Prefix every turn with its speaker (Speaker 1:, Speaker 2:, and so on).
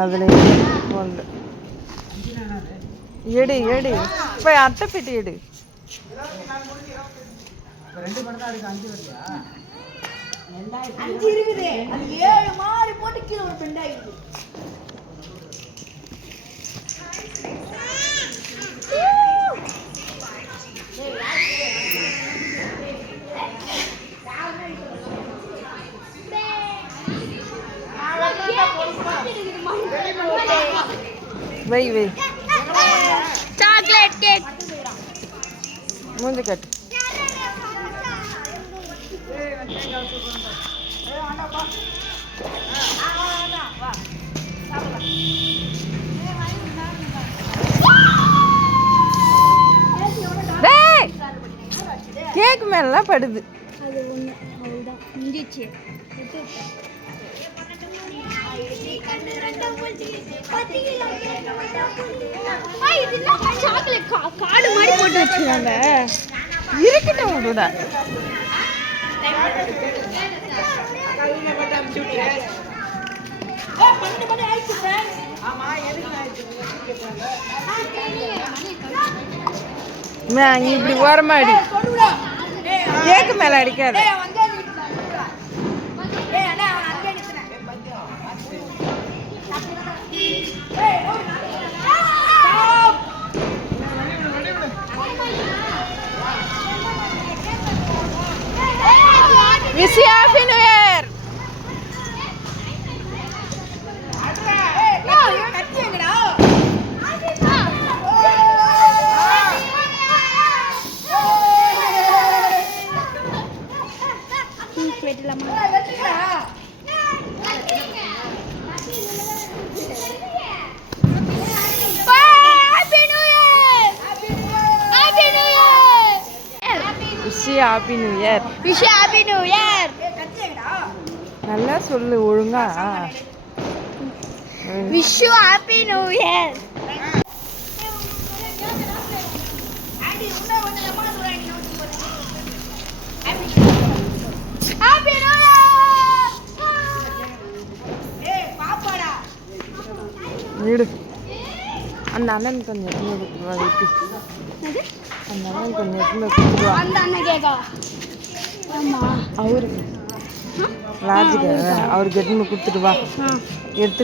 Speaker 1: அதில் ஒன்று எடு எடு. அட்டை பெட்டி எடு.
Speaker 2: அஞ்சு இருக்குது அது ஏழு மாறி போட்டு கீழே ஒரு பெண்டாயிருக்கு.
Speaker 1: வை வை
Speaker 2: சாக்லேட் கேக்
Speaker 1: மூஞ்சி டேய் கேக் மேலாம் படுது.
Speaker 2: அது ஒன்று அவ்வளோதான் முடிஞ்சிச்சு காடு மாதிரி போட்டு வச்சுருக்காங்க
Speaker 1: இருக்கட்டும் விடுடா இப்படி ஓரமா அடி. கேக்கு மேல அடிக்காத. Wish happy new year wish happy new year
Speaker 2: wish happy new year
Speaker 1: நல்லா சொல்லு ஒழுங்கா.
Speaker 2: விஷ் ஹாப்பி நியூ இயர்
Speaker 1: விடு. அந்த அண்ணன் கொஞ்சம் எடுத்துமே கொடுத்துருவா வெட்டி அந்த அண்ணன் கொஞ்சம் எடுத்துமே கொடுத்துருவா.
Speaker 2: அந்த அண்ணன் கேக்கா? ஆமா.
Speaker 1: அவருக்கு லாஜிக்கு அவருக்கு எடுத்துமே கொடுத்துட்டு வா. எடுத்து